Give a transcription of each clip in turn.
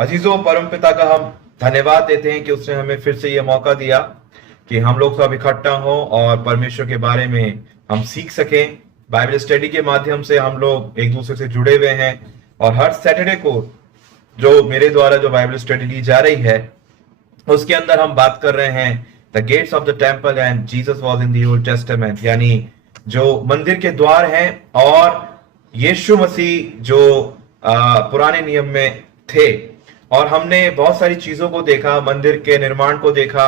अजीजों, परमपिता का हम धन्यवाद देते हैं कि उसने हमें फिर से ये मौका दिया कि हम लोग सब इकट्ठा हों और परमेश्वर के बारे में हम सीख सकें। बाइबल स्टडी के माध्यम से हम लोग एक दूसरे से जुड़े हुए हैं और हर सैटरडे को जो मेरे द्वारा जो बाइबल स्टडी ली जा रही है उसके अंदर हम बात कर रहे हैं the gates of the temple and Jesus was in the old testament, यानी जो मंदिर के द्वार हैं और यीशु मसीह जो पुराने नियम में थे। और हमने बहुत सारी चीजों को देखा, मंदिर के निर्माण को देखा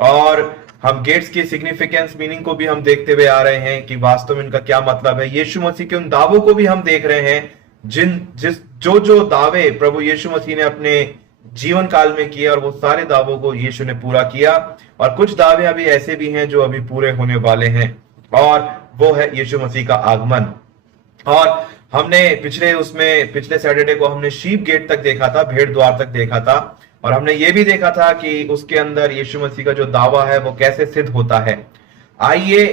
और हम गेट्स की सिग्निफिकेंस मीनिंग को भी हम देखते हुए आ रहे हैं कि वास्तव में इनका क्या मतलब है। यीशु मसीह के उन दावों को भी हम देख रहे हैं जो दावे प्रभु यीशु मसीह ने अपने जीवन काल में किए और वो सारे दावों को यीशु ने पूरा किया। और कुछ दावे अभी ऐसे भी हैं जो अभी पूरे होने वाले हैं और वो है यीशु मसीह का आगमन। और हमने पिछले सैटरडे को हमने शीप गेट तक देखा था, भेड़ द्वार तक देखा था और हमने ये भी देखा था कि उसके अंदर यीशु मसीह का जो दावा है वो कैसे सिद्ध होता है। आइए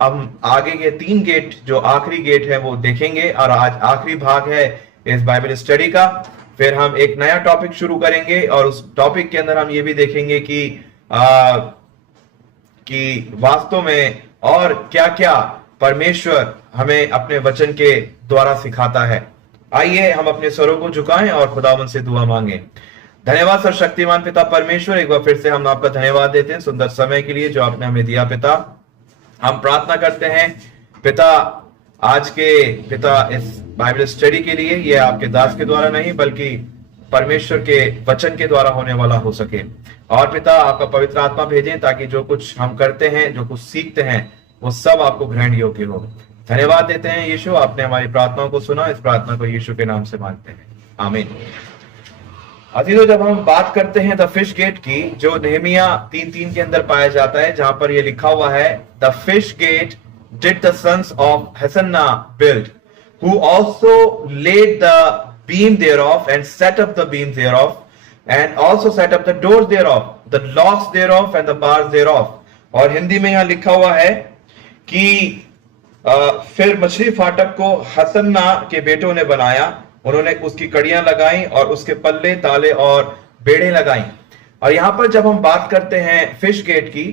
हम आगे के 3 गेट जो आखिरी गेट है वो देखेंगे और आज आखिरी भाग है इस बाइबल स्टडी का। फिर हम एक नया टॉपिक शुरू करेंगे और उस टॉपिक के अंदर हम ये भी देखेंगे कि वास्तव में और क्या क्या परमेश्वर हमें अपने वचन के द्वारा सिखाता है। आइए हम अपने स्वरों को झुकाएं और खुदावंद से दुआ मांगे। धन्यवाद सर्वशक्तिमान पिता परमेश्वर, एक बार फिर से हम आपका धन्यवाद देते हैं सुंदर समय के लिए जो आपने हमें दिया। पिता, हम प्रार्थना करते हैं पिता आज के इस बाइबल स्टडी के लिए ये आपके दास के द्वारा नहीं बल्कि परमेश्वर के वचन के द्वारा होने वाला हो सके। और पिता आपका पवित्र आत्मा भेजें ताकि जो कुछ हम करते हैं, जो कुछ सीखते हैं, वो सब आपको ग्रहण योग्य हो। धन्यवाद देते हैं यीशु, आपने हमारी प्रार्थनाओं को सुना। इस प्रार्थना को यीशु के नाम से मांगते हैं, आमीन। अजीजों, जब हम बात करते हैं द फिश गेट की, जो नेहमिया 3:3 के अंदर पाया जाता है, जहां पर यह लिखा हुआ है the fish gate did the sons of Hassenaah build, who also laid the beam thereof and set up the beam thereof and also set up the doors thereof, the locks thereof and the bars thereof। और हिंदी में यहां लिखा हुआ है कि फिर मछली फाटक को हसन्ना के बेटों ने बनाया, उन्होंने उसकी कड़ियां लगाई और उसके पल्ले, ताले और बेड़े लगाई। और यहां पर जब हम बात करते हैं फिश गेट की,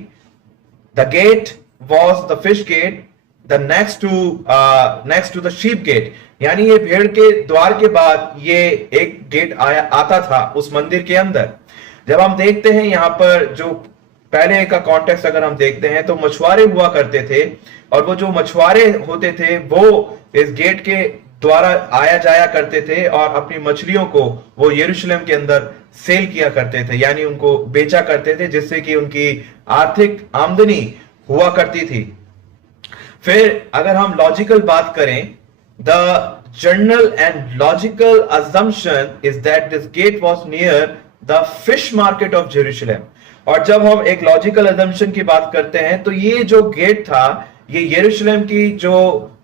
the gate was the fish gate the next to the sheep gate, यानी ये भेड़ के द्वार के बाद ये एक गेट आता था उस मंदिर के अंदर। जब हम देखते हैं यहाँ पर जो पहले का कॉन्टेक्स्ट अगर हम देखते हैं तो मछुआरे हुआ करते थे और वो जो मछुआरे होते थे वो इस गेट के द्वारा आया जाया करते थे और अपनी मछलियों को वो यरूशलेम के अंदर सेल किया करते थे, यानी उनको बेचा करते थे, जिससे कि उनकी आर्थिक आमदनी हुआ करती थी। फिर अगर हम लॉजिकल बात करें, the general and logical assumption is that this gate was near the fish market of Jerusalem. और जब हम एक लॉजिकल assumption की बात करते हैं तो ये जो गेट था ये यरूशलेम की जो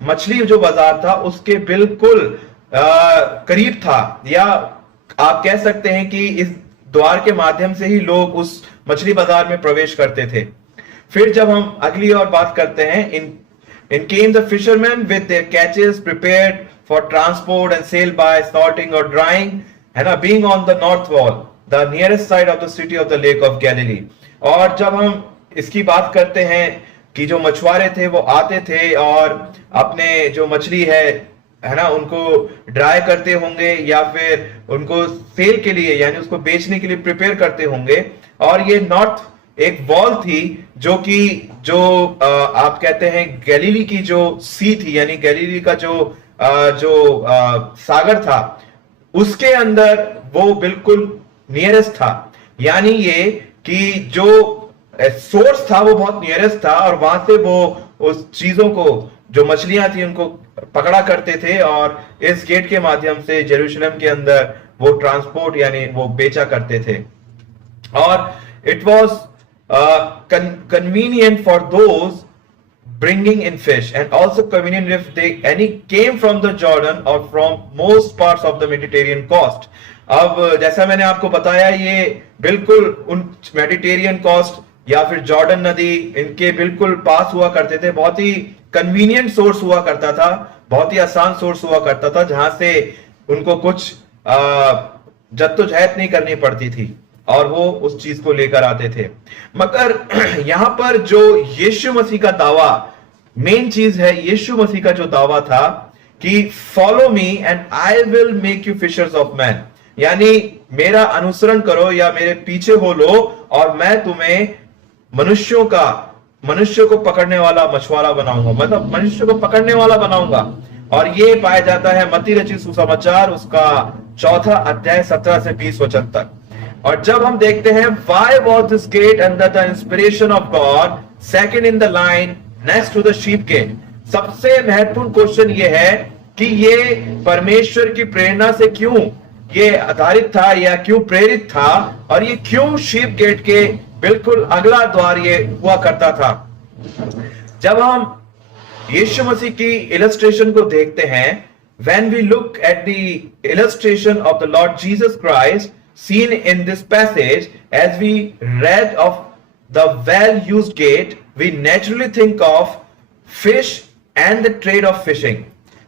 मछली जो बाजार था उसके बिल्कुल करीब था, या आप कह सकते हैं कि इस द्वार के माध्यम से ही लोग उस मछली बाजार में प्रवेश करते थे। फिर जब हम अगली और बात करते हैं, in came the fishermen with their catches prepared for transport and sale by sorting or drying, and being on the north wall, the nearest side of the city of the lake of Galilee। और जब हम इसकी बात करते हैं कि जो मछुआरे थे वो आते थे और अपने जो मछली है ना, उनको ड्राई करते होंगे या फिर उनको सेल के लिए यानी उसको बेचने के लिए प्रिपेयर करते होंगे। और ये नॉर्थ एक वॉल थी जो आप कहते हैं गैलीली की जो सी थी, यानी गैलीली का जो सागर था उसके अंदर वो बिल्कुल नियरेस्ट था, यानी ये कि जो सोर्स था वो बहुत नियरेस्ट था और वहां से वो उस चीजों को जो मछलियां थी उनको पकड़ा करते थे और इस गेट के माध्यम से जेरूशलेम के अंदर वो ट्रांसपोर्ट यानी वो बेचा करते थे। और it was convenient for those bringing in fish and also convenient if any came from the Jordan or from most parts of the Mediterranean coast। अब जैसा मैंने आपको बताया ये बिल्कुल उन मेडिटेरियन कोस्ट या फिर जॉर्डन नदी इनके बिल्कुल पास हुआ करते थे। बहुत ही कन्वीनियंट सोर्स हुआ करता था, बहुत ही आसान सोर्स हुआ करता था जहां से उनको कुछ जद्दोजहद नहीं करनी पड़ती थी और वो उस चीज को लेकर आते थे। मगर यहां पर जो यीशु मसीह का दावा, मेन चीज है यीशु मसीह का जो दावा था कि follow me and I will make you fishers of man, यानी मेरा अनुसरण करो या मेरे पीछे हो लो और मैं तुम्हें मनुष्य को पकड़ने वाला मछुआरा बनाऊंगा, मतलब मनुष्य को पकड़ने वाला बनाऊंगा। और ये पाया जाता है मत्ती रचित सुसमाचार उसका 4 अध्याय 17 से 20 वचन तक। और जब हम देखते हैं why was this gate under the inspiration of God second in the line next to the sheep gate, सबसे महत्वपूर्ण क्वेश्चन ये है कि ये परमेश्वर की प्रेरणा से क्यों ये आधारित था या क्यों प्रेरित था, और ये क्यों शीप गेट के बिल्कुल अगला द्वार ये हुआ करता था। जब हम यीशु मसीह की इलस्ट्रेशन को देखते हैं, when we look at the illustration of the Lord Jesus Christ seen in this passage, as we read of the well-used gate, we naturally think of fish and the trade of fishing.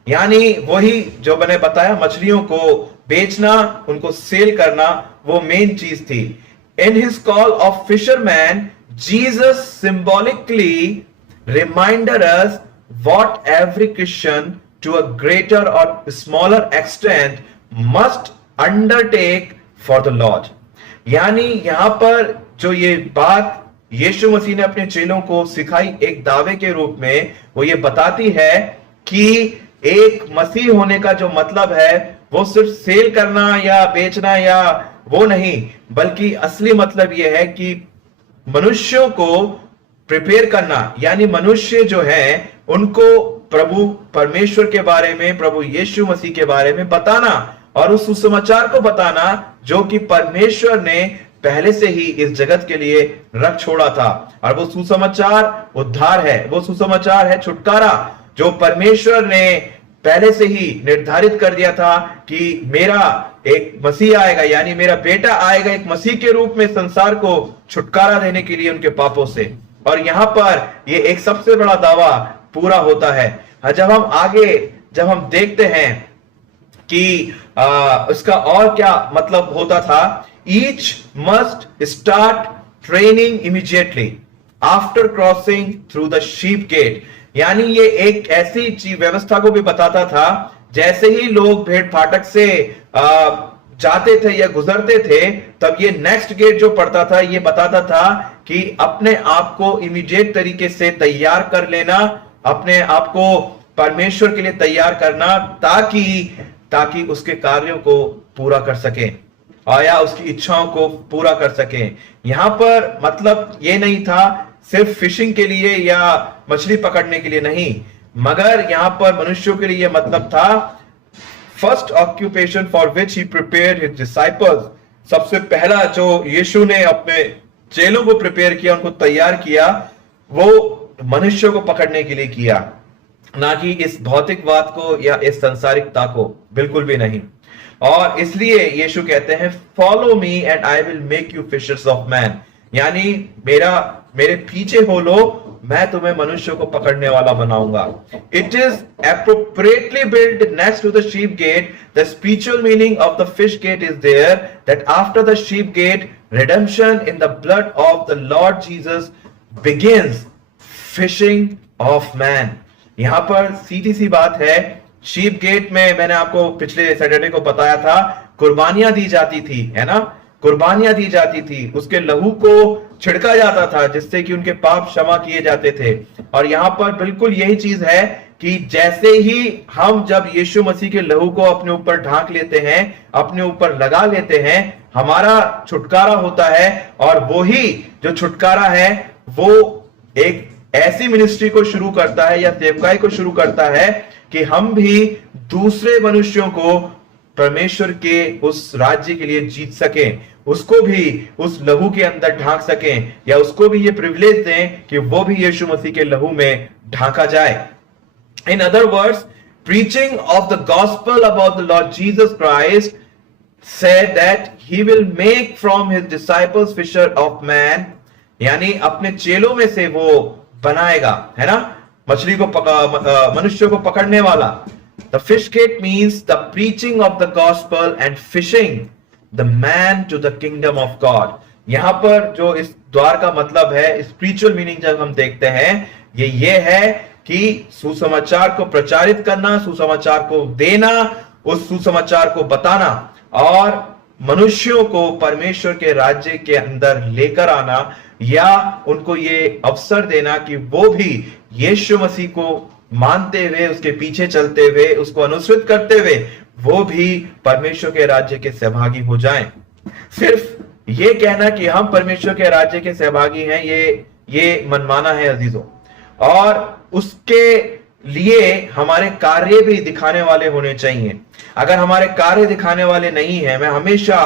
यानी वही जो मैंने बताया, मछलियों को बेचना, उनको cell करना, वो मेन चीज थी। In his call of fisherman, Jesus symbolically reminded us what every Christian to a greater or smaller extent must undertake for the Lord. यानी यहां पर जो ये बात यीशु मसीह ने अपने चेलों को सिखाई एक दावे के रूप में, वो ये बताती है कि एक मसीह होने का जो मतलब है वो सिर्फ सेल करना या बेचना या वो नहीं, बल्कि असली मतलब यह है कि मनुष्यों को प्रिपेयर करना, यानी मनुष्य जो है उनको प्रभु परमेश्वर के बारे में, प्रभु यीशु मसीह के बारे में बताना और उस सुसमाचार को बताना जो कि परमेश्वर ने पहले से ही इस जगत के लिए रख छोड़ा था। और वो सुसमाचार उद्धार है, वो सुसमाचार है छुटकारा, जो परमेश्वर ने पहले से ही निर्धारित कर दिया था कि मेरा एक मसीह आएगा, यानी मेरा बेटा आएगा एक मसीह के रूप में संसार को छुटकारा देने के लिए उनके पापों से। और यहां पर ये एक सबसे बड़ा दावा पूरा होता है। जब हम देखते हैं कि इसका और क्या मतलब होता था, each must start training immediately after crossing through the sheep gate, यानी ये एक ऐसी व्यवस्था को भी बताता था, जैसे ही लोग भेड़ फाटक से जाते थे या गुजरते थे, तब ये नेक्स्ट गेट जो पड़ता था ये बताता था कि अपने आप को इमीडिएट तरीके से तैयार कर लेना, अपने आप को परमेश्वर के लिए तैयार करना, ताकि उसके कार्यों को पूरा कर सके और या उसकी इच्छाओं को पूरा कर सके। यहां पर मतलब ये नहीं था सिर्फ फिशिंग के लिए या मछली पकड़ने के लिए नहीं, मगर यहां पर मनुष्यों के लिए मतलब था first occupation for which he prepared his disciples. सबसे पहला जो यीशु ने अपने चेलों को प्रिपेयर किया, उनको तैयार किया, वो मनुष्यों को पकड़ने के लिए किया, ना कि इस भौतिकवाद को या इस संसारिकता को, बिल्कुल भी नहीं। और इसलिए यीशु कहते हैं follow me and I will make you fishers of man, यानी मेरे पीछे हो लो, मैं तुम्हें मनुष्यों को पकड़ने वाला बनाऊंगा। It is appropriately built next to the sheep gate. The spiritual meaning of the fish gate is there, that after the sheep gate, redemption in the blood of the Lord Jesus begins fishing of man. यहां पर सीधी सी बात है, sheep gate में मैंने आपको पिछले Saturday को बताया था, कुर्बानियां दी जाती थी, है ना, कुर्बानियां दी जाती थी, उसके लहू को छिड़का जाता था जिससे कि उनके पाप क्षमा किए जाते थे। और यहां पर बिल्कुल यही चीज है कि जैसे ही हम जब यीशु मसीह के लहू को अपने ऊपर ढांक लेते हैं, अपने ऊपर लगा लेते हैं, हमारा छुटकारा होता है। और वो ही जो छुटकारा है वो एक ऐसी मिनिस्ट्री को शुरू करता है या सेवकाई को शुरू करता है कि हम भी दूसरे मनुष्यों को परमेश्वर के उस राज्य के लिए जीत सकें, उसको भी उस लहू के अंदर ढांक सकें, या उसको भी ये प्रिविलेज दें कि वो भी यीशु मसीह के लहू में ढांका जाए। In other words, preaching of the gospel about the Lord Jesus Christ said that he will make from his disciples fisher of man, यानी अपने चेलों में से वो बनाएगा, है ना, मछली को मनुष्य को पकड़ने वाला। The fish gate means the preaching of the gospel and fishing the man to the kingdom of God. यहां पर जो इस द्वार का मतलब है, स्पिरिचुअल मीनिंग जब हम देखते हैं, ये है कि सुसमाचार को प्रचारित करना, सुसमाचार को देना, उस सुसमाचार को बताना और मनुष्यों को परमेश्वर के राज्य के अंदर लेकर आना, या उनको ये अवसर देना कि वो भी यीशु मसीह को मानते हुए, उसके पीछे चलते हुए, उसको अनुसरित करते हुए वो भी परमेश्वर के राज्य के सहभागी हो जाएं। सिर्फ ये कहना कि हम परमेश्वर के राज्य के सहभागी हैं, ये मनमाना है अजीजों। और उसके लिए हमारे कार्य भी दिखाने वाले होने चाहिए। अगर हमारे कार्य दिखाने वाले नहीं है, मैं हमेशा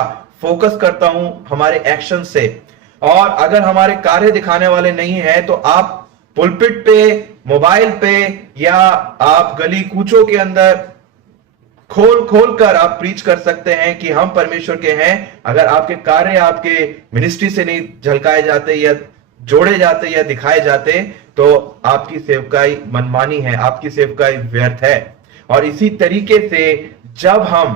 फोकस करता हूं हमारे एक्शन से, और अगर हमारे कार्य दिखाने वाले नहीं है तो आप पुलपिट पे, मोबाइल पे, या आप गली कूचों के अंदर खोल कर आप प्रीच कर सकते हैं कि हम परमेश्वर के हैं। अगर आपके कार्य आपके मिनिस्ट्री से नहीं झलकाए जाते या जोड़े जाते या दिखाए जाते, तो आपकी सेवकाई मनमानी है, आपकी सेवकाई व्यर्थ है। और इसी तरीके से जब हम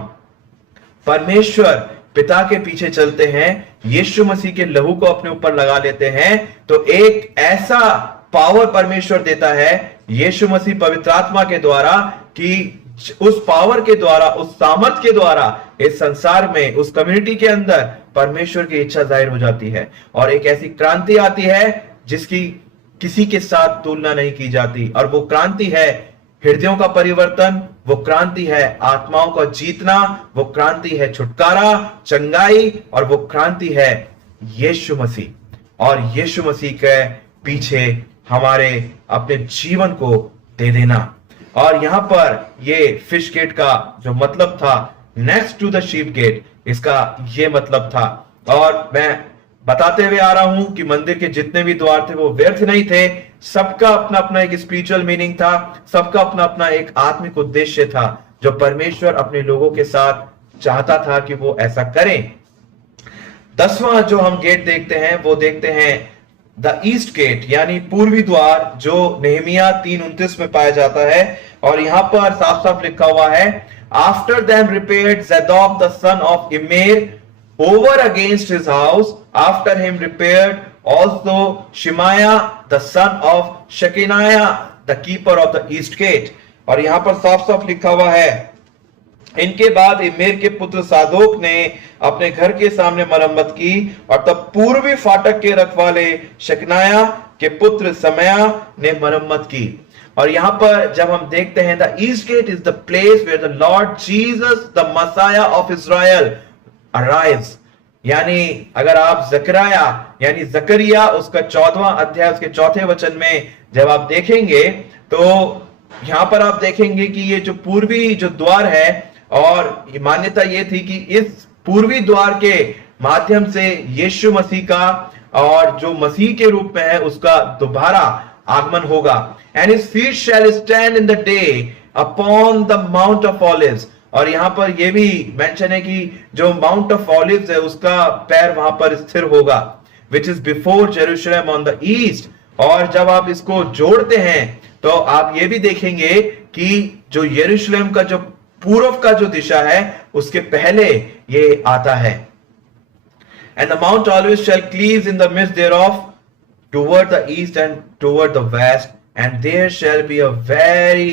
परमेश्वर पिता के पीछे चलते हैं, यीशु मसीह के लहू को अपने ऊपर लगा लेते हैं, तो एक ऐसा पावर परमेश्वर देता है यीशु मसीह पवित्र आत्मा के द्वारा, कि उस पावर के द्वारा, उस सामर्थ के द्वारा इस संसार में, उस कम्युनिटी के अंदर परमेश्वर की इच्छा जाहिर हो जाती है और एक ऐसी क्रांति आती है जिसकी किसी के साथ तुलना नहीं की जाती। और वो क्रांति है हृदयों का परिवर्तन, वो क्रांति है आत्माओं का जीतना, वो क्रांति है छुटकारा, चंगाई, और वो क्रांति है यीशु मसीह। और यीशु मसीह के पीछे हमारे अपने जीवन को दे देना। और यहां पर ये फिश गेट का जो मतलब था, next to the sheep gate, इसका ये मतलब था। और मैं बताते हुए आ रहा हूं कि मंदिर के जितने भी द्वार थे वो व्यर्थ नहीं थे, सबका अपना अपना एक स्पिरिचुअल मीनिंग था, सबका अपना अपना एक आत्मिक उद्देश्य था जो परमेश्वर अपने लोगों के साथ चाहता था कि वो ऐसा करें। 10वां जो हम गेट देखते हैं वो देखते हैं द ईस्ट गेट, यानी पूर्वी द्वार, जो नेहमिया 3:29 में पाया जाता है। और यहां पर साफ साफ लिखा हुआ है, after them repaired Zadok the son of Immer over against his house, after him repaired also Shemaiah the son of Shekaniah the keeper of the east gate। और यहां पर साफ साफ लिखा हुआ है, इनके बाद इमेर के पुत्र सादोक ने अपने घर के सामने मरम्मत की, और तब पूर्वी फाटक के रखवाले शकनाया के पुत्र समया ने मरम्मत की। और यहां पर जब हम देखते हैं, the east gate is the place where the Lord Jesus the Messiah of Israel arrives। यानी अगर आप जकरिया यानी जकरिया उसका 14वां अध्याय उसके 4थे वचन में जब आप देखेंगे, तो यहां पर आप देखेंगे कि ये जो पूर्वी जो द्वार है, और मान्यता ये थी कि इस पूर्वी द्वार के माध्यम से यीशु मसीह का, और जो मसीह के रूप में है, उसका दोबारा आगमन होगा। And his feet shall stand in the day upon the Mount of Olives. और यहां पर यह भी मेंशन है कि जो माउंट ऑफ ऑलिव्स है उसका पैर वहां पर स्थिर होगा, which is before Jerusalem on the east. और जब आप इसको जोड़ते हैं तो आप ये भी देखेंगे कि जो यरूशलेम का जो पूर्व का जो दिशा है उसके पहले ये आता है। And the mount olives shall cleave in the midst thereof toward the east and toward the west, and there shall be a very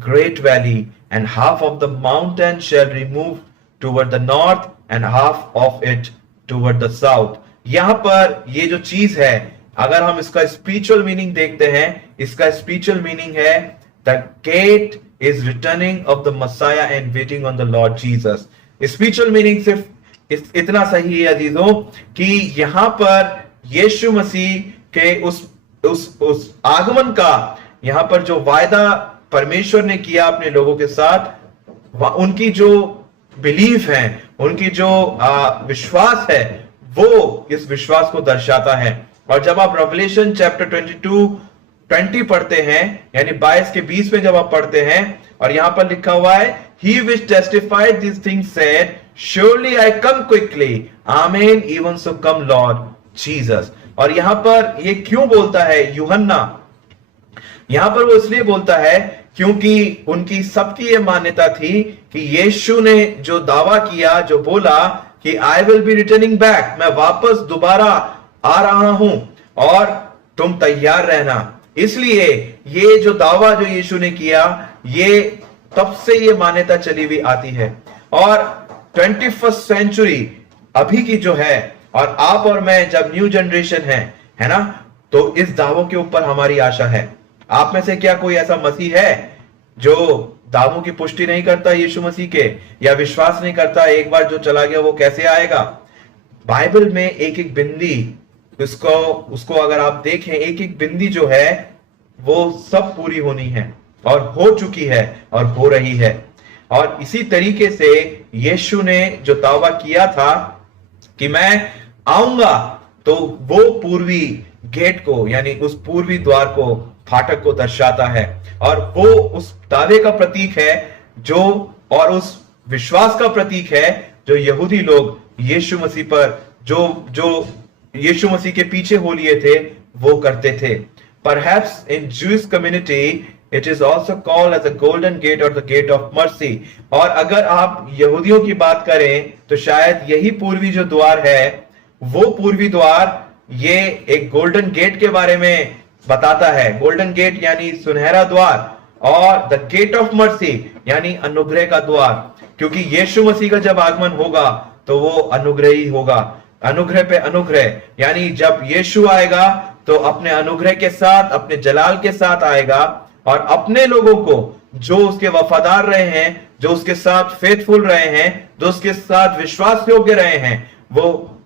great valley, and half of the mountain shall remove toward the north and half of it toward the south। यहां पर ये जो चीज है, अगर हम इसका spiritual meaning देखते हैं, इसका स्पिरिचुअल मीनिंग है the gate is returning of the Messiah and waiting on the Lord Jesus. Spiritual meaning सिर्फ इतना सही है अजीजों कि यहां पर यीशु मसीह के उस आगमन का, यहां पर जो वायदा परमेश्वर ने किया अपने लोगों के साथ, उनकी जो बिलीफ है, उनकी जो विश्वास है, वो इस विश्वास को दर्शाता है। और जब आप रेवलेशन चैप्टर 22:20 पढ़ते हैं, यानी 22 के 20 में जब आप पढ़ते हैं, और यहां पर लिखा हुआ है, he which testified these things said, surely I come quickly, amen, even so come Lord Jesus। और यहां पर ये क्यों बोलता है यूहन्ना, यहां पर वो इसलिए बोलता है क्योंकि उनकी सबकी ये मान्यता थी कि यीशु ने जो दावा किया, जो बोला कि I will be returning back, मैं वापस दोबारा आ रहा हूं और तुम तैयार रहना। इसलिए ये जो दावा जो यीशु ने किया, ये तब से ये मान्यता चली हुई आती है। और 21st सेंचुरी अभी की जो है, और आप और मैं जब न्यू जनरेशन है ना, तो इस दावों के ऊपर हमारी आशा है। आप में से क्या कोई ऐसा मसीह है जो दावों की पुष्टि नहीं करता यीशु मसीह के, या विश्वास नहीं करता एक बार जो चला गया वो कैसे आएगा? बाइबल में एक एक बिंदी, उसको अगर आप देखें, एक एक बिंदी जो है वो सब पूरी होनी है, और हो चुकी है और हो रही है। और इसी तरीके से यीशु ने जो दावा किया था कि मैं आऊंगा, तो वो पूर्वी गेट को, यानी उस पूर्वी द्वार को, फाटक को दर्शाता है। और वो उस दावे का प्रतीक है जो, और उस विश्वास का प्रतीक है जो यहूदी लोग यीशु मसीह पर, जो यीशु मसीह के पीछे हो लिए थे, वो करते थे। Perhaps in Jewish community it is also called as the golden gate or the gate of mercy। और अगर आप यहूदियों की बात करें तो शायद यही पूर्वी जो द्वार है, वो पूर्वी द्वार, ये एक गोल्डन गेट के बारे में बताता है। गोल्डन गेट यानी सुनहरा द्वार, और द गेट ऑफ मर्सी यानी अनुग्रह का द्वार, क्योंकि यीशु मसीह का जब आगमन होगा तो वो अनुग्रह ही होगा। अनुग्रह पे अनुग्रह, यानी जब यीशु आएगा तो अपने अनुग्रह के साथ, अपने जलाल के साथ आएगा, और अपने लोगों को, जो उसके वफादार रहे हैं, जो उसके साथ फेथफुल रहे हैं, जो उसके साथ विश्वास योग्य रहे हैं, वो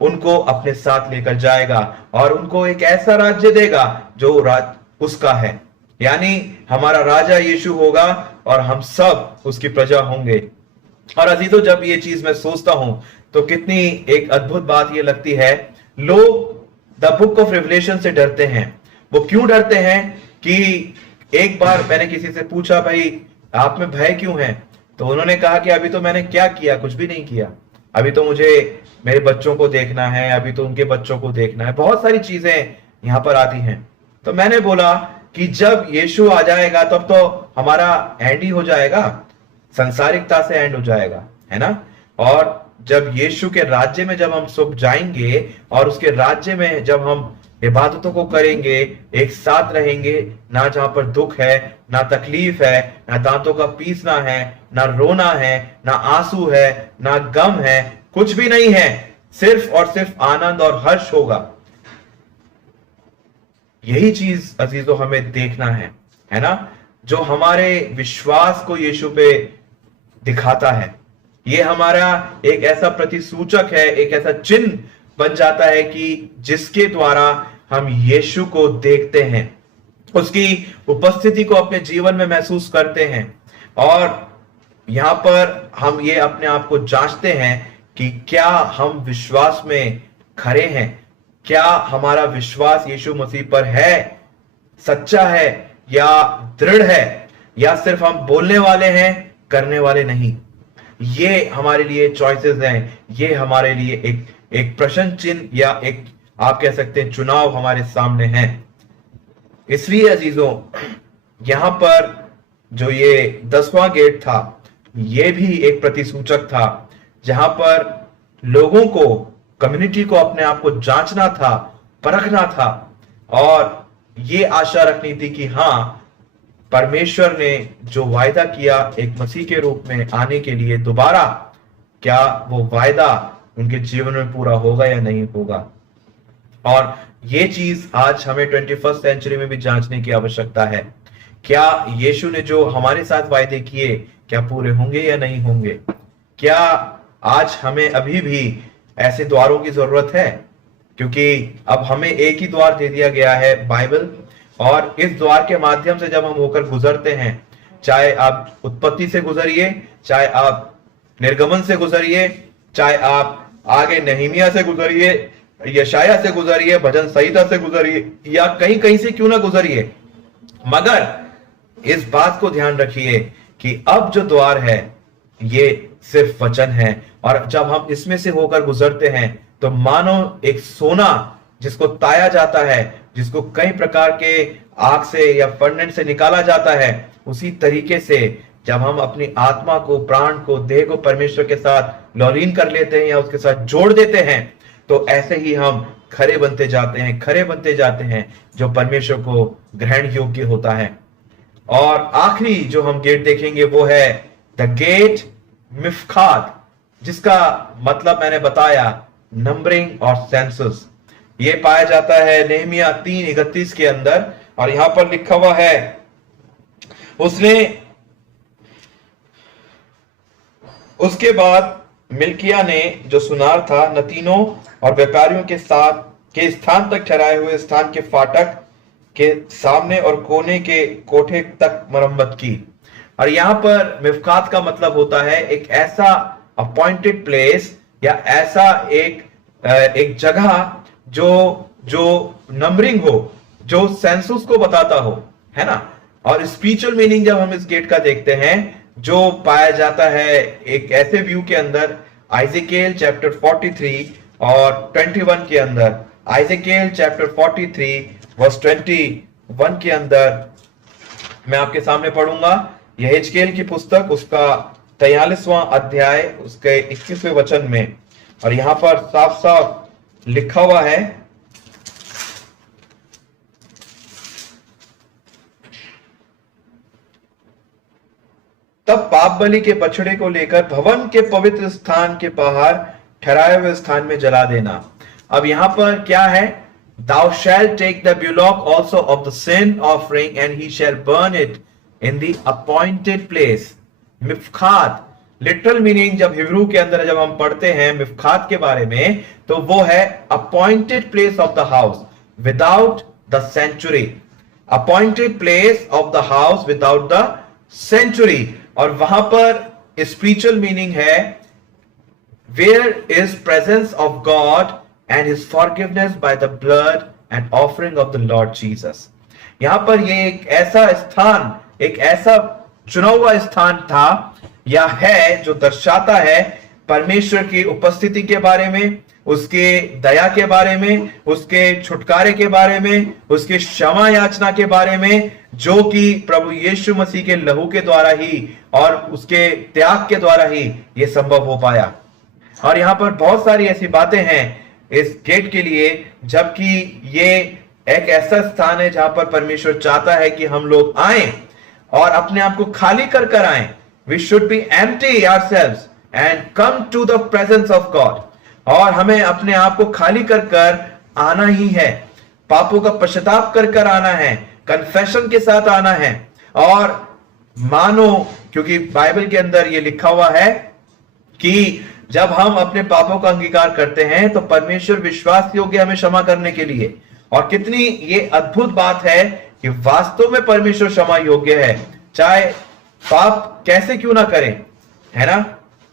उनको अपने साथ लेकर जाएगा और उनको एक ऐसा राज्य देगा जो उसका है। यानी हमारा राजा यीशु होगा और हम सब उसकी प्रजा होंगे। और अजीजों, जब ये चीज मैं सोचता हूं तो कितनी एक अद्भुत बात ये लगती है। लोग द बुक ऑफ रिवलेशन से डरते हैं। वो क्यों डरते हैं? कि एक बार मैंने किसी से पूछा, भाई आप में भय क्यों है? तो उन्होंने कहा कि अभी तो मैंने क्या किया, कुछ भी नहीं किया। अभी तो मुझे मेरे बच्चों को देखना है, अभी तो उनके बच्चों को देखना है, बहुत सारी चीजें यहां पर आती हैं। तो मैंने बोला कि जब यीशु आ जाएगा तब तो हमारा एंड ही हो जाएगा, संसारिकता से एंड हो जाएगा, है ना। और जब यीशु के राज्य में जब हम सब जाएंगे, और उसके राज्य में जब हम इबादतों को करेंगे, एक साथ रहेंगे, ना जहां पर दुख है, ना तकलीफ है, ना दांतों का पीसना है, ना रोना है, ना आंसू है, ना गम है, कुछ भी नहीं है, सिर्फ और सिर्फ आनंद और हर्ष होगा। यही चीज अजीजों हमें देखना है ना, जो हमारे विश्वास को यीशु पे दिखाता है। ये हमारा एक ऐसा प्रतिसूचक है, एक ऐसा चिन्ह बन जाता है कि जिसके द्वारा हम यीशु को देखते हैं, उसकी उपस्थिति को अपने जीवन में महसूस करते हैं। और यहां पर हम ये अपने आप को जांचते हैं कि क्या हम विश्वास में खरे हैं, क्या हमारा विश्वास यीशु मसीह पर है, सच्चा है या दृढ़ है, या सिर्फ हम बोलने वाले हैं, करने वाले नहीं। ये हमारे लिए चॉइसेस हैं, ये हमारे लिए एक प्रश्न चिन्ह या एक आप कह सकते हैं चुनाव हमारे सामने है। इसलिए अजीजों, यहां पर जो ये 10वां गेट था, ये भी एक प्रतिसूचक था, जहां पर लोगों को, कम्युनिटी को अपने आप को जांचना था, परखना था, और ये आशा रखनी थी कि हां, परमेश्वर ने जो वायदा किया एक मसीह के रूप में आने के लिए दोबारा, क्या वो वायदा उनके जीवन में पूरा होगा या नहीं होगा। और ये चीज आज हमें 21st सेंचुरी में भी जांचने की आवश्यकता है। क्या यीशु ने जो हमारे साथ वायदे किए, क्या पूरे होंगे या नहीं होंगे? क्या आज हमें अभी भी ऐसे द्वारों की जरूरत है? क्योंकि अब हमें एक ही द्वार दे दिया गया है, बाइबल, और इस द्वार के माध्यम से जब हम होकर गुजरते हैं, चाहे आप उत्पत्ति से गुजरिए, चाहे आप निर्गमन से गुजरिए, चाहे आप आगे नहमीया से गुजरिए, यशाया से गुजरिए, भजन संहिता से गुजरिए, या कहीं कहीं से क्यों ना गुजरिए, मगर इस बात को ध्यान रखिए कि अब जो द्वार है ये सिर्फ वचन है। और जब हम इसमें से होकर गुजरते हैं तो मानो एक सोना जिसको ताया जाता है, जिसको कई प्रकार के आग से या फर्नेस से निकाला जाता है, उसी तरीके से जब हम अपनी आत्मा को, प्राण को, देह को परमेश्वर के साथ लॉलीन कर लेते हैं या उसके साथ जोड़ देते हैं, तो ऐसे ही हम खरे बनते जाते हैं, खरे बनते जाते हैं, जो परमेश्वर को ग्रहण योग्य होता है। और आखिरी जो हम गेट देखेंगे वो है द गेट मिफ्खात, जिसका मतलब मैंने बताया नंबरिंग और सेंसस। ये पाया जाता है नेहमिया 3:31 के अंदर, और यहां पर लिखा हुआ है, उसके बाद मिल्किया ने जो सुनार था नतीनों और व्यापारियों के स्थान तक ठहराए हुए स्थान के फाटक के सामने और कोने के कोठे तक मरम्मत की। और यहां पर मिफ्कात का मतलब होता है एक ऐसा अपॉइंटेड प्लेस या ऐसा एक जगह जो नंबरिंग हो, जो सेंसस को बताता हो, है ना। और स्पिरिचुअल मीनिंग जब हम इस गेट का देखते हैं, जो पाया जाता है एक ऐसे व्यू के अंदर, आइजेकियल चैप्टर 43 और 21 के अंदर, आइजेकियल चैप्टर 43 वर्स 21 के अंदर मैं आपके सामने पढ़ूंगा। यहेजकेल की पुस्तक उसका 43वां अध्याय उसके 21वें वचन में, और यहां पर साफ साफ लिखा हुआ है, तब पाप बलि के बछड़े को लेकर भवन के पवित्र स्थान के बाहर ठहराए हुए स्थान में जला देना। अब यहां पर क्या है, thou shalt take the bullock also of the sin offering and he shall burn it in the appointed place। मिफ्खात लिटरल मीनिंग जब हिब्रू के अंदर जब हम पढ़ते हैं मिफ्खात के बारे में, तो वो है appointed place of the house without the century, appointed place of the house without the century. और वहां पर स्पिरिचुअल मीनिंग है where is presence of God and his forgiveness by the blood and offering of the Lord Jesus. यहां पर ये एक ऐसा स्थान, एक ऐसा चुना हुआ स्थान था या है जो दर्शाता है परमेश्वर की उपस्थिति के बारे में, उसके दया के बारे में, उसके छुटकारे के बारे में, उसके क्षमा याचना के बारे में, जो कि प्रभु यीशु मसीह के लहू के द्वारा ही और उसके त्याग के द्वारा ही यह संभव हो पाया। और यहां पर बहुत सारी ऐसी बातें हैं इस गेट के लिए, जबकि ये एक ऐसा स्थान है जहां पर परमेश्वर चाहता है कि हम लोग आए और अपने आप को खाली कर आए। We should be empty ourselves and come to the presence of God। और हमें अपने आप को खाली कर आना ही है, पापों का पश्चाताप कर आना है, कन्फेशन के साथ आना है। और मानो, क्योंकि बाइबल के अंदर ये लिखा हुआ है कि जब हम अपने पापों का अंगीकार करते हैं तो परमेश्वर विश्वास योग्य हमें क्षमा करने के लिए। और कितनी ये अद्भुत बात है कि वास्तव में परमेश्वर क्षमा योग्य है, चाहे पाप कैसे क्यों ना करें, है ना।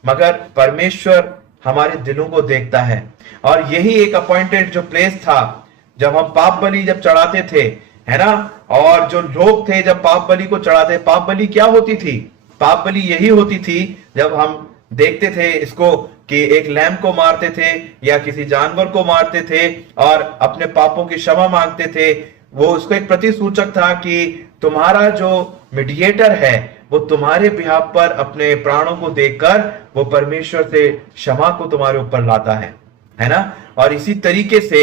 मगर परमेश्वर हमारे दिलों को देखता है। और यही एक अपॉइंटेड जो प्लेस था, जब हम पाप बलि जब चढ़ाते थे, है ना, और जो लोग थे जब पाप बलि को चढ़ाते, पाप बलि क्या होती थी? पाप बलि यही होती थी जब हम देखते थे इसको कि एक लैम को मारते थे या किसी जानवर को मारते थे और अपने पापों की क्षमा मांगते थे। वो उसको एक प्रतिसूचक था कि तुम्हारा जो मीडिएटर है वो तुम्हारे बिहाफ पर अपने प्राणों को देकर वो परमेश्वर से क्षमा को तुम्हारे ऊपर लाता है ना। और इसी तरीके से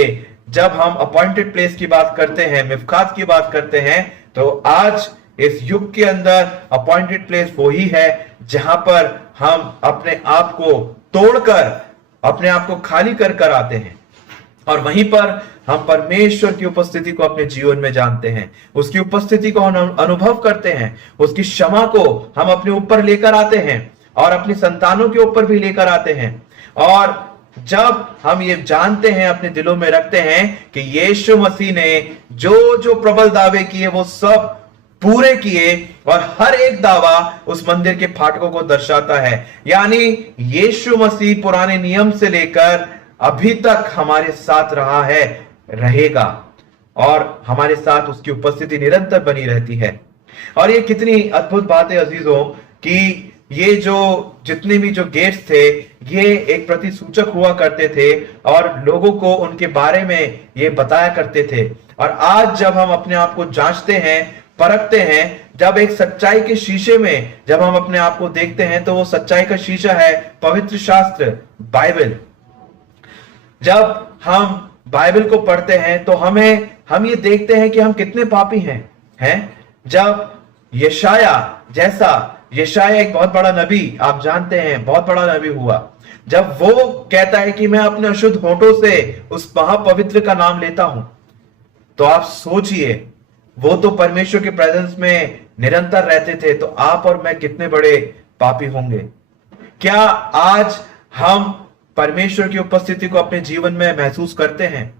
जब हम अपॉइंटेड प्लेस की बात करते हैं, मिफ्कात की बात करते हैं, तो आज इस युग के अंदर अपॉइंटेड प्लेस वो ही है जहां पर हम अपने आप को तोड़कर अपने आप को खाली कर आते हैं और वहीं पर हम परमेश्वर की उपस्थिति को अपने जीवन में जानते हैं, उसकी उपस्थिति को हम अनुभव करते हैं, उसकी क्षमा को हम अपने ऊपर लेकर आते हैं और अपनी संतानों के ऊपर भी लेकर आते हैं। और जब हम ये जानते हैं, अपने दिलों में रखते हैं कि यीशु मसीह ने जो जो प्रबल दावे किए वो सब पूरे किए, और हर एक दावा उस मंदिर के फाटकों को दर्शाता है। यानी यीशु मसीह पुराने नियम से लेकर अभी तक हमारे साथ रहा है, रहेगा, और हमारे साथ उसकी उपस्थिति निरंतर बनी रहती है। और ये कितनी अद्भुत बात है अजीजों कि ये जो जितने भी जो गेट्स थे ये एक प्रतिसूचक हुआ करते थे और लोगों को उनके बारे में ये बताया करते थे। और आज जब हम अपने आप को जांचते हैं परखते हैं, जब एक सच्चाई के शीशे में जब हम अपने आप को देखते हैं, तो वो सच्चाई का शीशा है पवित्र शास्त्र, बाइबल। जब हम बाइबल को पढ़ते हैं तो हम ये देखते हैं कि हम कितने पापी हैं। जब यशाया एक बहुत बड़ा नबी, आप जानते हैं, बहुत बड़ा नबी हुआ, जब वो कहता है कि मैं अपने अशुद्ध होठों से उस महापवित्र का नाम लेता हूं, तो आप सोचिए, वो तो परमेश्वर के प्रेजेंस में निरंतर रहते थे, तो आप और मैं कितने बड़े पापी होंगे। क्या आज हम परमेश्वर की उपस्थिति को अपने जीवन में महसूस करते हैं?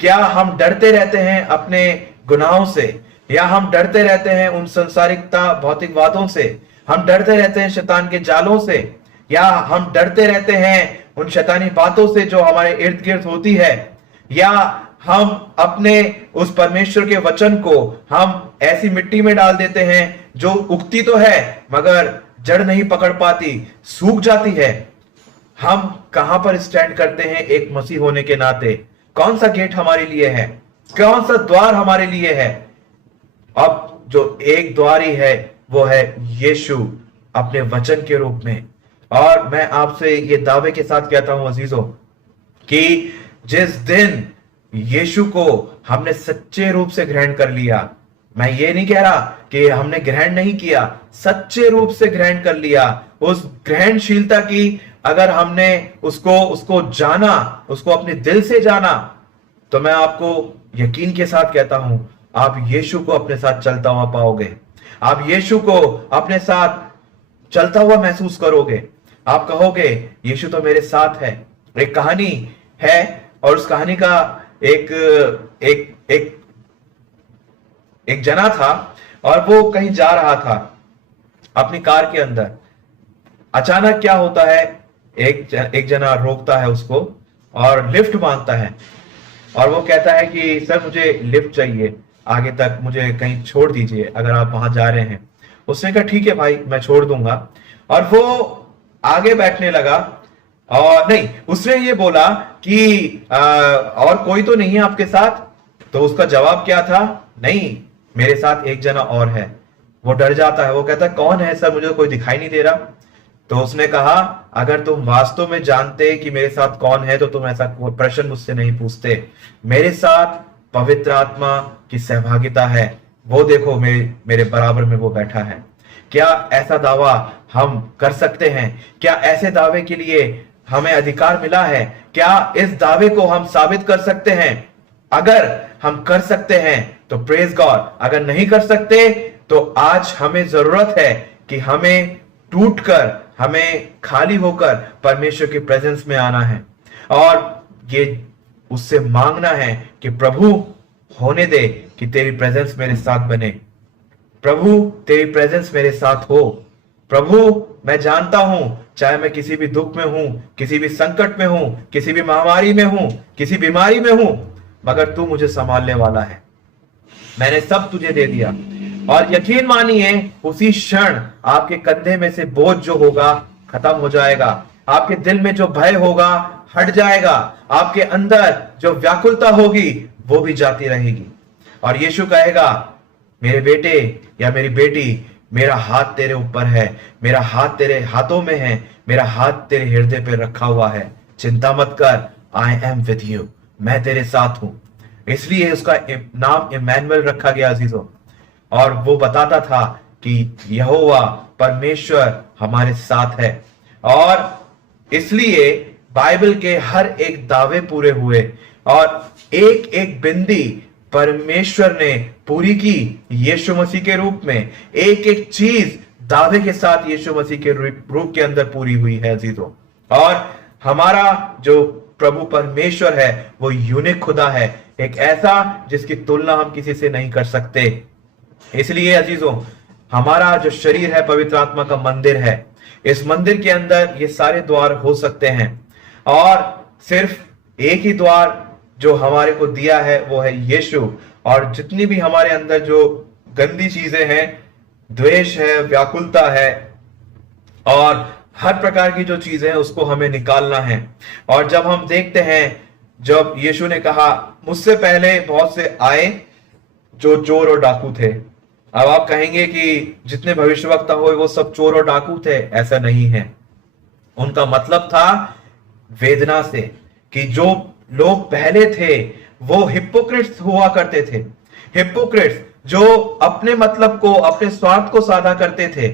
क्या हम डरते रहते हैं अपने गुनाहों से, या हम डरते रहते हैं उन संसारिकता भौतिकवादों से, हम डरते रहते हैं शैतान के जालों से, या हम डरते रहते हैं उन शैतानी बातों से जो हमारे इर्द गिर्द होती है, या हम अपने उस परमेश्वर के वचन को हम ऐसी मिट्टी में डाल देते हैं जो उगती तो है मगर जड़ नहीं पकड़ पाती, सूख जाती है। हम कहां पर स्टैंड करते हैं एक मसीह होने के नाते? कौन सा गेट हमारे लिए है? कौन सा द्वार हमारे लिए है? अब जो एक द्वार ही है वो है यीशु अपने वचन के रूप में। और मैं आपसे ये दावे के साथ कहता हूं अजीजों, कि जिस दिन यीशु को हमने सच्चे रूप से ग्रहण कर लिया, मैं ये नहीं कह रहा कि हमने ग्रहण नहीं किया, सच्चे रूप से ग्रहण कर लिया, उस ग्रहणशीलता की अगर हमने उसको जाना, उसको अपने दिल से जाना, तो मैं आपको यकीन के साथ कहता हूं, आप यीशु को अपने साथ चलता हुआ पाओगे, आप यीशु को अपने साथ चलता हुआ महसूस करोगे। आप कहोगे यीशु तो मेरे साथ है। एक कहानी है और उस कहानी का एक एक एक एक जना था और वो कहीं जा रहा था अपनी कार के अंदर। अचानक क्या होता है, एक जना रोकता है उसको और लिफ्ट मांगता है और वो कहता है कि सर मुझे लिफ्ट चाहिए, आगे तक मुझे कहीं छोड़ दीजिए अगर आप वहां जा रहे हैं। उसने कहा ठीक है भाई मैं छोड़ दूंगा, और वो आगे बैठने लगा। और नहीं, उसने ये बोला कि और कोई तो नहीं है आपके साथ? तो उसका जवाब क्या था? नहीं, मेरे साथ एक जना और है। वो डर जाता है, वो कहता है कौन है सर, मुझे कोई दिखाई नहीं दे रहा। तो उसने कहा अगर तुम वास्तव में जानते कि मेरे साथ कौन है तो तुम ऐसा प्रश्न मुझसे नहीं पूछते। मेरे साथ पवित्र आत्मा की सहभागिता है, वो देखो मेरे बराबर में वो बैठा है। क्या ऐसा दावा हम कर सकते हैं? क्या ऐसे दावे के लिए हमें अधिकार मिला है? क्या इस दावे को हम साबित कर सकते हैं? अगर हम कर सकते हैं तो प्रेज गॉड, अगर नहीं कर सकते तो आज हमें जरूरत है कि हमें टूटकर, हमें खाली होकर परमेश्वर की प्रेजेंस में आना है और ये उससे मांगना है कि प्रभु होने दे कि तेरी प्रेजेंस मेरे साथ बने, प्रभु तेरी प्रेजेंस मेरे साथ हो। प्रभु मैं जानता हूं चाहे मैं किसी भी दुख में हूं, किसी भी संकट में हूं, किसी भी महामारी में हूं, किसी बीमारी में हूं, मगर तू मुझे संभालने वाला है। मैंने सब तुझे दे दिया और यकीन मानिए उसी क्षण आपके कंधे में से बोझ जो होगा खत्म हो जाएगा, आपके दिल में जो भय होगा हट जाएगा, आपके अंदर जो व्याकुलता होगी वो भी जाती रहेगी। और यीशु कहेगा मेरे बेटे या मेरी बेटी, मेरा हाथ तेरे ऊपर है, मेरा हाथ तेरे हाथों में है, मेरा हाथ तेरे हृदय पे रखा हुआ है, चिंता मत कर, आई एम विद यू, मैं तेरे साथ हूं। इसलिए उसका नाम इमैनुएल रखा गया अजीजों। और वो बताता था कि यहोवा परमेश्वर हमारे साथ है। और इसलिए बाइबल के हर एक दावे पूरे हुए और एक एक बिंदी परमेश्वर ने पूरी की यीशु मसीह के रूप में। एक एक चीज दावे के साथ यीशु मसीह के रूप के अंदर पूरी हुई है अजीजों। और हमारा जो प्रभु परमेश्वर है वो यूनिक खुदा है, एक ऐसा जिसकी तुलना हम किसी से नहीं कर सकते। इसलिए अजीजों हमारा जो शरीर है पवित्र आत्मा का मंदिर है। इस मंदिर के अंदर ये सारे द्वार हो सकते हैं और सिर्फ एक ही द्वार जो हमारे को दिया है वो है यीशु। और जितनी भी हमारे अंदर जो गंदी चीजें हैं, द्वेष है, व्याकुलता है और हर प्रकार की जो चीजें हैं उसको हमें निकालना है। और जब हम देखते हैं, जब यीशु ने कहा मुझसे पहले बहुत से आए जो चोर और डाकू थे, अब आप कहेंगे कि जितने भविष्यवक्ता हुए वो सब चोर और डाकू थे, ऐसा नहीं है। उनका मतलब था वेदना से, कि जो लोग पहले थे वो हिपोक्रिट्स हुआ करते थे। हिपोक्रिट्स जो अपने मतलब को, अपने स्वार्थ को साधा करते थे,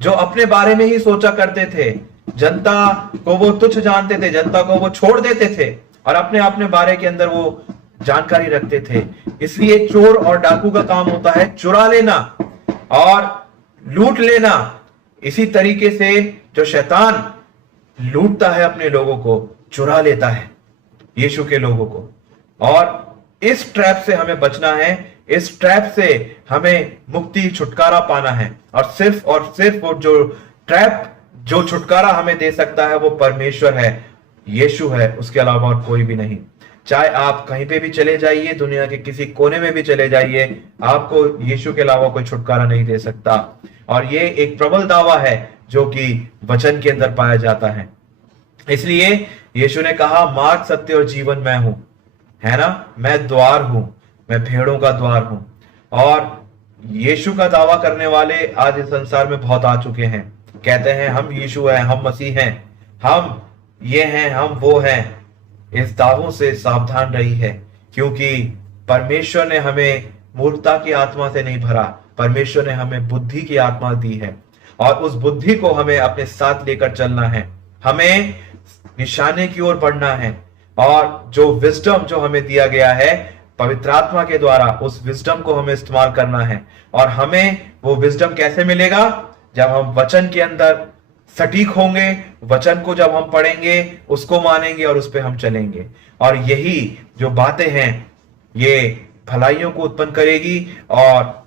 जो अपने बारे में ही सोचा करते थे, जनता को वो तुच्छ जानते थे, जनता को वो छोड़ देते थे और अपने अपने बारे के अंदर वो जानकारी रखते थे। इसलिए चोर और डाकू का काम होता है चुरा लेना और लूट लेना। इसी तरीके से जो शैतान लूटता है अपने लोगों को, चुरा लेता है यीशु के लोगों को। और इस ट्रैप से हमें बचना है, इस ट्रैप से हमें मुक्ति, छुटकारा पाना है। और सिर्फ वो जो ट्रैप, जो छुटकारा हमें दे सकता है वो परमेश्वर है, यीशु है, उसके अलावा और कोई भी नहीं। चाहे आप कहीं पे भी चले जाइए, दुनिया के किसी कोने में भी चले जाइए, आपको यीशु के अलावा कोई छुटकारा नहीं दे सकता। और ये एक प्रबल दावा है जो कि वचन के अंदर पाया जाता है। इसलिए यीशु ने कहा, मार्ग, सत्य और जीवन मैं हूं, है ना, मैं द्वार हूं, मैं भेड़ों का द्वार हूं। और यीशु का दावा करने वाले आज इस संसार में बहुत आ चुके हैं, कहते हैं हम यीशु हैं, हम मसीह हैं, हम ये हैं, हम वो हैं। इस दावों से सावधान रही है, क्योंकि परमेश्वर ने हमें मूर्खता की आत्मा से नहीं भरा, परमेश्वर ने हमें बुद्धि की आत्मा दी है और उस बुद्धि को हमें अपने साथ लेकर चलना है, हमें निशाने की ओर बढ़ना है। और जो विजडम जो हमें दिया गया है पवित्र आत्मा के द्वारा, उस विजडम को हमें इस्तेमाल करना है। और हमें वो विजडम कैसे मिलेगा? जब हम वचन के अंदर सटीक होंगे, वचन को जब हम पढ़ेंगे, उसको मानेंगे और उस पर हम चलेंगे। और यही जो बातें हैं ये भलाइयों को उत्पन्न करेगी। और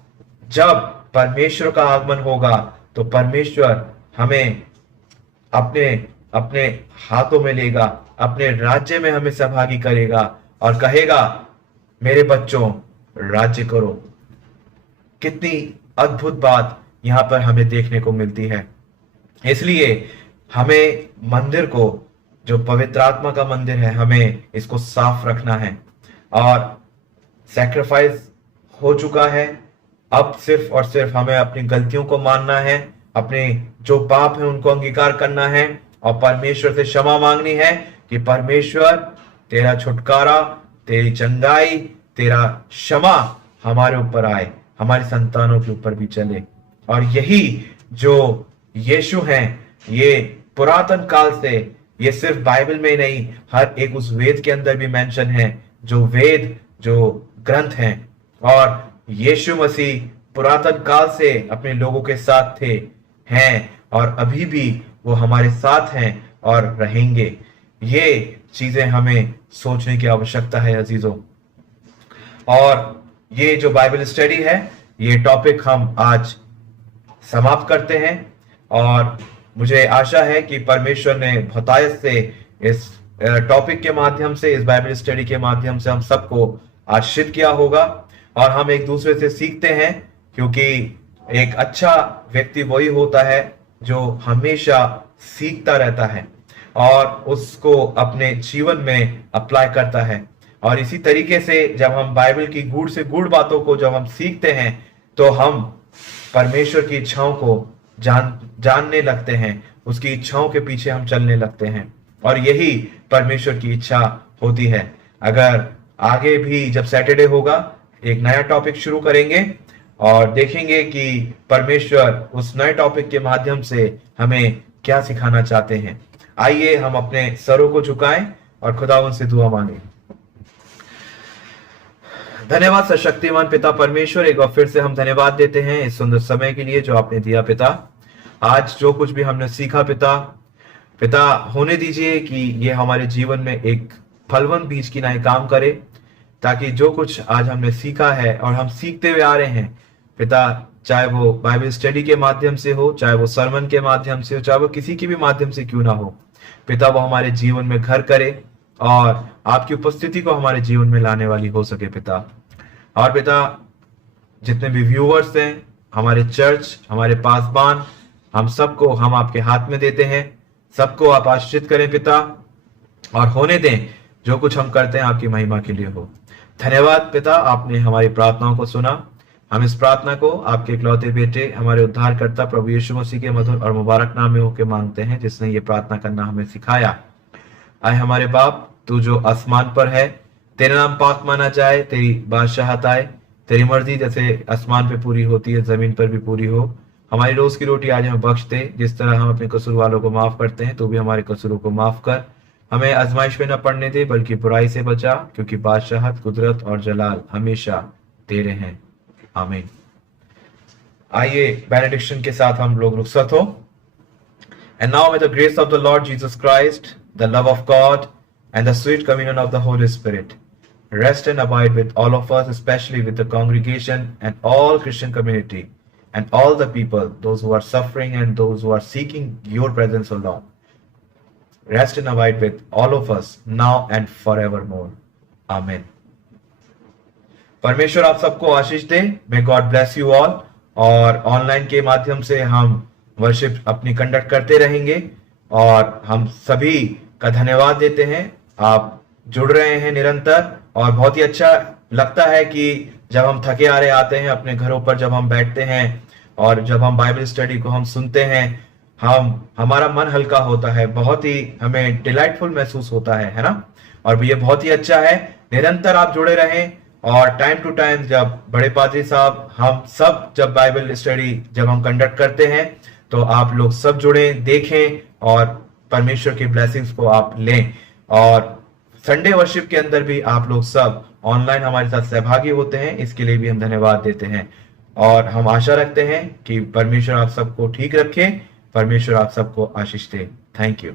जब परमेश्वर का आगमन होगा तो परमेश्वर हमें अपने अपने हाथों में लेगा, अपने राज्य में हमें सहभागी करेगा और कहेगा, मेरे बच्चों राज्य करो। कितनी अद्भुत बात यहां पर हमें देखने को मिलती है। इसलिए हमें मंदिर को, जो पवित्र आत्मा का मंदिर है, हमें इसको साफ रखना है। और सैक्रिफाइस हो चुका है, अब सिर्फ और सिर्फ हमें अपनी गलतियों को मानना है, अपने जो पाप है उनको अंगीकार करना है और परमेश्वर से क्षमा मांगनी है कि परमेश्वर तेरा छुटकारा, तेरी चंगाई, तेरा क्षमा हमारे ऊपर आए, हमारी संतानों के ऊपर भी चले। और यही जो यीशु हैं, ये पुरातन काल से, ये सिर्फ बाइबल में ही नहीं, हर एक उस वेद के अंदर भी मेंशन है, जो वेद, जो ग्रंथ हैं। और यीशु मसीह पुरातन काल से अपने लोगों के साथ थे, हैं और अभी भी वो हमारे साथ हैं और रहेंगे। ये चीजें हमें सोचने की आवश्यकता है अजीजों। और ये जो बाइबल स्टडी है, ये टॉपिक हम आज समाप्त करते हैं। और मुझे आशा है कि परमेश्वर ने बहुतायत से इस टॉपिक के माध्यम से, इस बाइबल स्टडी के माध्यम से हम सबको आशीषित किया होगा। और हम एक दूसरे से सीखते हैं, क्योंकि एक अच्छा व्यक्ति वही होता है जो हमेशा सीखता रहता है और उसको अपने जीवन में अप्लाई करता है। और इसी तरीके से जब हम बाइबल की गूढ़ से गूढ़ बातों को जब हम सीखते हैं तो हम परमेश्वर की इच्छाओं को जानने लगते हैं, उसकी इच्छाओं के पीछे हम चलने लगते हैं। और यही परमेश्वर की इच्छा होती है। अगर आगे भी जब सैटरडे होगा, एक नया टॉपिक शुरू करेंगे और देखेंगे कि परमेश्वर उस नए टॉपिक के माध्यम से हमें क्या सिखाना चाहते हैं। आइए हम अपने सरों को झुकाएं और खुदावन से दुआ मांगे। धन्यवाद सशक्तिमान पिता परमेश्वर, एक बार फिर से हम धन्यवाद देते हैं इस सुंदर समय के लिए जो आपने दिया पिता। आज जो कुछ भी हमने सीखा पिता होने दीजिए कि ये हमारे जीवन में एक फलवंत बीज की नाई काम करे, ताकि जो कुछ आज हमने सीखा है और हम सीखते हुए आ रहे हैं पिता, चाहे वो बाइबल स्टडी के माध्यम से हो, चाहे वो सरमन के माध्यम से हो, चाहे वो किसी के भी माध्यम से क्यों ना हो पिता, वो हमारे जीवन में घर करे और आपकी उपस्थिति को हमारे जीवन में लाने वाली हो सके पिता। और पिता, जितने भी व्यूअर्स हैं, हमारे चर्च, हमारे पासबान, हम सबको हम आपके हाथ में देते हैं। सबको आप आशीषित करें पिता और होने दें जो कुछ हम करते हैं आपकी महिमा के लिए हो। धन्यवाद पिता, आपने हमारी प्रार्थनाओं को सुना। हम इस प्रार्थना को आपके इकलौते बेटे हमारे उद्धारकर्ता प्रभु यीशु मसीह के मधुर और मुबारक नाम में होकर मांगते हैं, जिसने ये प्रार्थना करना हमें सिखाया। आए हमारे बाप, तू जो आसमान पर है, तेरा नाम पाक माना जाए, तेरी बादशाहत आए, तेरी मर्जी जैसे आसमान पे पूरी होती है जमीन पर भी पूरी हो। हमारी रोज की रोटी आज हमें बख्श दे, जिस तरह हम अपने कसूर वालों को माफ करते हैं, तो भी हमारे कसूरों को माफ कर। हमें आजमाइश में न पड़ने दे, बल्कि बुराई से बचा, क्योंकि बादशाहत, कुदरत और जलाल हमेशा तेरे हैं। आमीन। आइए बेनेडिक्शन के साथ हम लोग रुखसत हो। And now may the grace of the Lord Jesus Christ, the love of God, and the sweet communion of the Holy Spirit rest and abide with all of us, especially with the congregation and all Christian community and all the people, those who are suffering and those who are seeking your presence, O Lord. Rest and abide with all of us now and forevermore. Amen. परमेश्वर आप सबको आशीष दे। May God bless you all. और online के माध्यम से हम वर्शिप अपनी कंडक्ट करते रहेंगे और हम सभी का धन्यवाद देते हैं। आप जुड़ रहे हैं निरंतर और बहुत ही अच्छा लगता है कि जब हम थके हारे आते हैं अपने घरों पर, जब हम बैठते हैं और जब हम बाइबल स्टडी को हम सुनते हैं, हमारा मन हल्का होता है, बहुत ही हमें डिलाइटफुल महसूस होता है ना। और ये बहुत ही अच्छा है। निरंतर आप जुड़े रहें और टाइम टू टाइम जब बड़े पादरी साहब, हम सब जब बाइबल स्टडी जब हम कंडक्ट करते हैं तो आप लोग सब जुड़े, देखें और परमेश्वर की ब्लेसिंग्स को आप लें। और संडे वर्शिप के अंदर भी आप लोग सब ऑनलाइन हमारे साथ सहभागी होते हैं, इसके लिए भी हम धन्यवाद देते हैं। और हम आशा रखते हैं कि परमेश्वर आप सबको ठीक रखे, परमेश्वर आप सबको आशीष दे। Thank you.